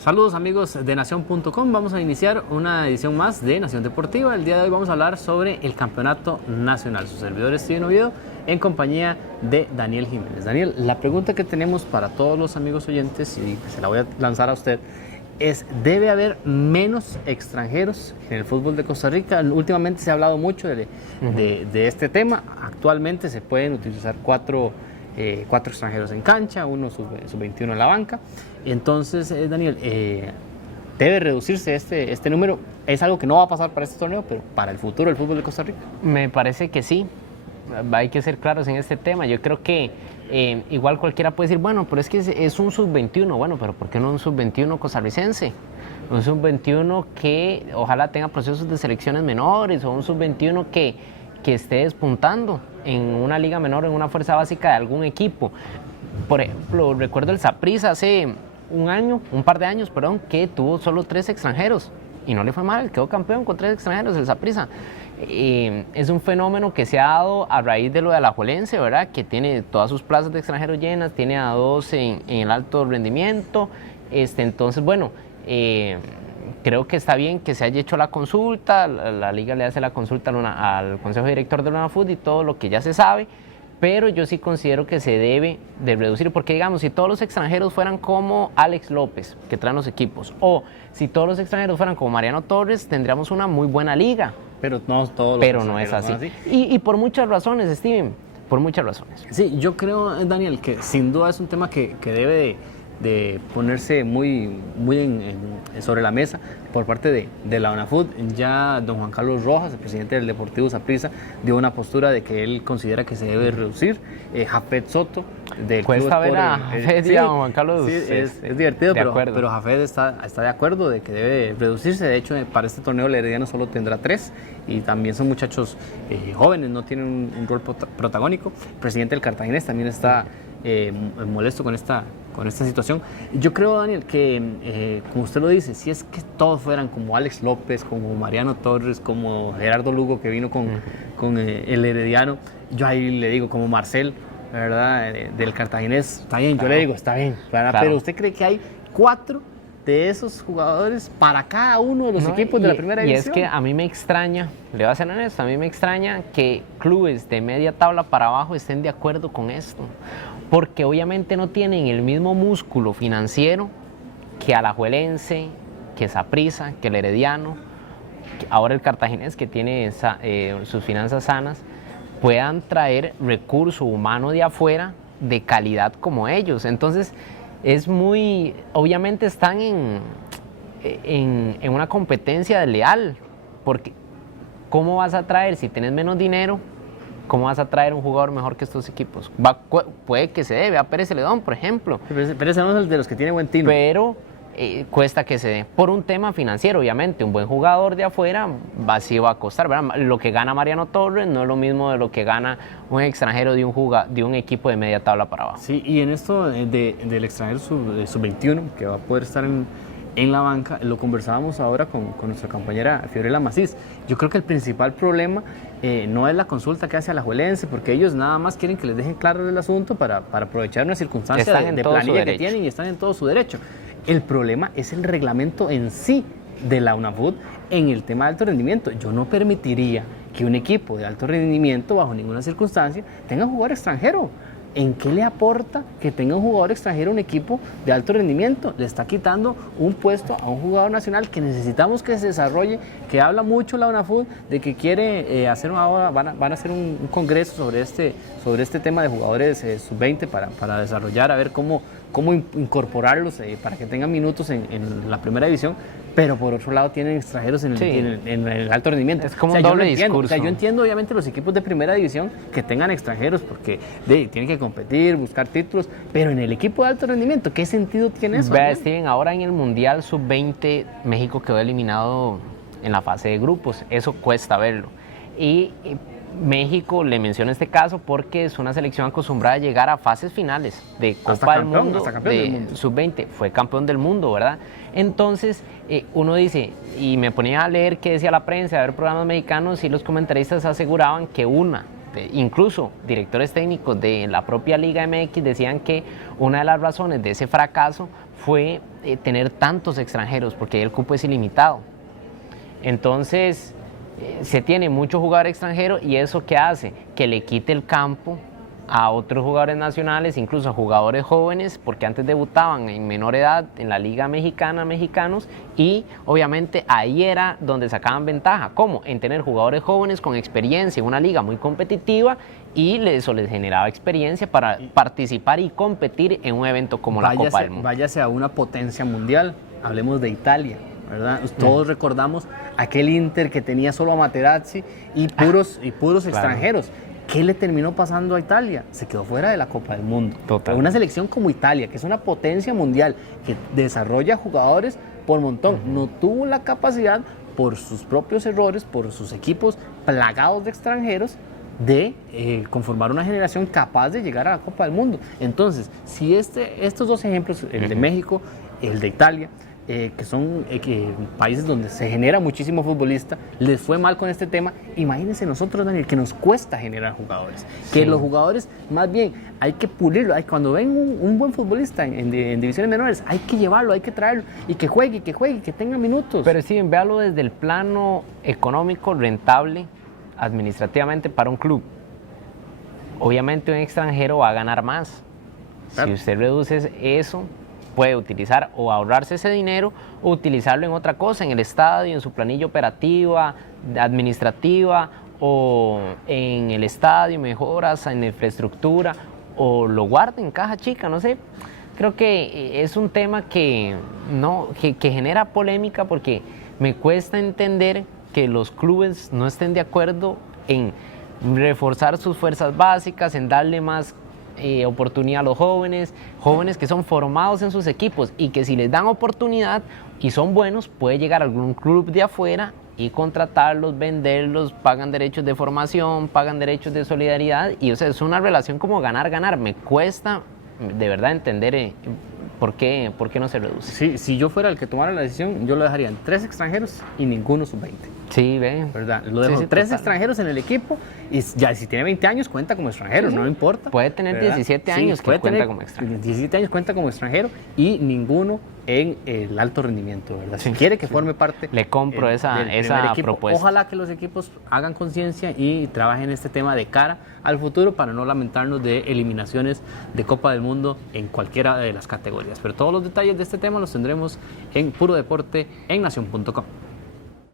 Saludos amigos de Nación.com, vamos a iniciar una edición más de Nación Deportiva. El día de hoy vamos a hablar sobre el campeonato nacional. Su servidor Steven Oviedo en compañía de Daniel Jiménez. Daniel, la pregunta que tenemos para todos los amigos oyentes, y se la voy a lanzar a usted, es: ¿debe haber menos extranjeros en el fútbol de Costa Rica? Últimamente se ha hablado mucho de este tema. Actualmente se pueden utilizar cuatro extranjeros en cancha, uno sub-21 en la banca. Entonces, Daniel, ¿debe reducirse este número? Es algo que no va a pasar para este torneo, pero para el futuro del fútbol de Costa Rica. Me parece que sí. Hay que ser claros en este tema. Yo creo que igual cualquiera puede decir, bueno, pero es que es un sub-21. Bueno, pero ¿por qué no un sub-21 costarricense? Un sub-21 que ojalá tenga procesos de selecciones menores, o un sub-21 que esté despuntando en una liga menor, en una fuerza básica de algún equipo. Por ejemplo, recuerdo el Saprissa hace un par de años, que tuvo solo 3 extranjeros y no le fue mal, quedó campeón con 3 extranjeros el Saprissa. Es un fenómeno que se ha dado a raíz de lo de Alajuelense, ¿verdad? Que tiene todas sus plazas de extranjeros llenas, tiene a 2 en el alto rendimiento. Entonces, bueno, creo que está bien que se haya hecho la consulta, la liga le hace la consulta al consejo director de la UNAFUT y todo lo que ya se sabe, pero yo sí considero que se debe de reducir, porque digamos, si todos los extranjeros fueran como Alex López, que traen los equipos, o si todos los extranjeros fueran como Mariano Torres, tendríamos una muy buena liga. Pero no todos los Pero no es así. Y por muchas razones, Steven, por muchas razones. Sí, yo creo, Daniel, que sin duda es un tema que debe de ponerse muy sobre la mesa por parte de la UNAFUT. Ya don Juan Carlos Rojas, el presidente del Deportivo Saprissa, dio una postura de que él considera que se debe reducir. Jafet Soto del Cuesta Club ver a Jafet y a don Juan Carlos. Sí, es divertido, pero Jafet está de acuerdo de que debe reducirse. De hecho, para este torneo el Herediano solo tendrá 3 y también son muchachos jóvenes, no tienen un rol protagónico. El presidente del Cartaginés también está molesto con esta situación. Yo creo, Daniel, que como usted lo dice, si es que todos fueran como Alex López, como Mariano Torres, como Gerardo Lugo, que vino con el Herediano, yo ahí le digo como Marcel, ¿verdad? Del Cartaginés, está bien, claro. Yo le digo, está bien, claro. Pero ¿usted cree que hay 4 de esos jugadores para cada uno de los equipos de la primera división? Y es que a mí me extraña, le voy a ser honesto, a mí me extraña que clubes de media tabla para abajo estén de acuerdo con esto, porque obviamente no tienen el mismo músculo financiero que Alajuelense, que Saprissa, que el Herediano, ahora el Cartaginés, que tiene sus finanzas sanas, puedan traer recurso humano de afuera de calidad como ellos. Entonces obviamente están en una competencia desleal, porque ¿cómo vas a traer, si tienes menos dinero, cómo vas a traer un jugador mejor que estos equipos? Puede que se dé, a Pérez Celedón, por ejemplo. Pérez Celedón es el de los que tiene buen tino. Pero cuesta que se dé, por un tema financiero, obviamente. Un buen jugador de afuera sí va a costar, ¿verdad? Lo que gana Mariano Torres no es lo mismo de lo que gana un extranjero de un equipo de media tabla para abajo. Sí, y en esto del extranjero sub-21, que va a poder estar en la banca, lo conversábamos ahora con nuestra compañera Fiorella Macís. Yo creo que el principal problema no es la consulta que hace Alajuelense, porque ellos nada más quieren que les dejen claro el asunto para aprovechar una circunstancia de planilla que tienen, y están en todo su derecho. El problema es el reglamento en sí de la UNAFUT en el tema de alto rendimiento. Yo no permitiría que un equipo de alto rendimiento, bajo ninguna circunstancia, tenga un jugador extranjero. ¿En qué le aporta que tenga un jugador extranjero un equipo de alto rendimiento? Le está quitando un puesto a un jugador nacional que necesitamos que se desarrolle, que habla mucho la UNAFUT de que quiere hacer van a hacer un congreso sobre este tema de jugadores sub-20 para desarrollar, a ver cómo incorporarlos para que tengan minutos en la primera división. Pero por otro lado tienen extranjeros en el alto rendimiento. Es como un doble discurso. Yo entiendo obviamente los equipos de primera división que tengan extranjeros, porque tienen que competir, buscar títulos, pero en el equipo de alto rendimiento, ¿qué sentido tiene eso? Vea, Steven, ahora en el Mundial Sub-20 México quedó eliminado en la fase de grupos. Eso cuesta verlo. Y México, le menciono este caso porque es una selección acostumbrada a llegar a fases finales de Copa del Mundo, de Sub-20, fue campeón del mundo, ¿verdad? Entonces, uno dice, y me ponía a leer qué decía la prensa, a ver programas mexicanos, y los comentaristas aseguraban que incluso directores técnicos de la propia Liga MX decían que una de las razones de ese fracaso fue tener tantos extranjeros, porque el cupo es ilimitado. Entonces, se tiene mucho jugador extranjero y eso ¿qué hace? Que le quite el campo a otros jugadores nacionales, incluso a jugadores jóvenes, porque antes debutaban en menor edad en la Liga Mexicana, mexicanos, y obviamente ahí era donde sacaban ventaja. ¿Cómo? En tener jugadores jóvenes con experiencia en una liga muy competitiva, y eso les generaba experiencia para participar y competir en un evento como la Copa del Mundo. Váyase a una potencia mundial, hablemos de Italia, ¿verdad? Todos recordamos aquel Inter que tenía solo a Materazzi y puros extranjeros. Claro. ¿Qué le terminó pasando a Italia? Se quedó fuera de la Copa del Mundo. Total. Una selección como Italia, que es una potencia mundial, que desarrolla jugadores por montón, no tuvo la capacidad, por sus propios errores, por sus equipos plagados de extranjeros, de conformar una generación capaz de llegar a la Copa del Mundo. Entonces, si estos dos ejemplos, el de México, el de Italia, que son países donde se genera muchísimo futbolista, les fue mal con este tema, imagínense nosotros, Daniel, que nos cuesta generar jugadores, que los jugadores, más bien, hay que pulirlo, cuando ven un buen futbolista en divisiones menores, hay que llevarlo, hay que traerlo, y que juegue, que tenga minutos. Pero sí, véalo desde el plano económico, rentable, administrativamente para un club. Obviamente un extranjero va a ganar más. Claro. Si usted reduce eso, puede utilizar o ahorrarse ese dinero o utilizarlo en otra cosa, en el estadio, en su planilla operativa, administrativa, o en el estadio, mejoras en la infraestructura, o lo guarda en caja chica, no sé. Creo que es un tema que genera polémica, porque me cuesta entender que los clubes no estén de acuerdo en reforzar sus fuerzas básicas, en darle más oportunidad a los jóvenes que son formados en sus equipos, y que si les dan oportunidad y son buenos, puede llegar a algún club de afuera y contratarlos, venderlos, pagan derechos de formación, pagan derechos de solidaridad, y o sea, es una relación como ganar-ganar. Me cuesta de verdad entender ¿por qué no se reduce? Sí, si yo fuera el que tomara la decisión, yo lo dejaría en 3 extranjeros y ninguno sub-20. Sí, ve. ¿Verdad? Lo dejo 3 extranjeros en el equipo, y ya si tiene 20 años cuenta como extranjero, no importa. Puede tener 17 años que cuenta como extranjero. 17 años cuenta como extranjero, y ninguno en el alto rendimiento, ¿verdad? Si quiere que forme parte, le compro esa propuesta. Ojalá que los equipos hagan conciencia y trabajen este tema de cara al futuro, para no lamentarnos de eliminaciones de Copa del Mundo en cualquiera de las categorías. Pero todos los detalles de este tema los tendremos en Puro Deporte en Nación.com.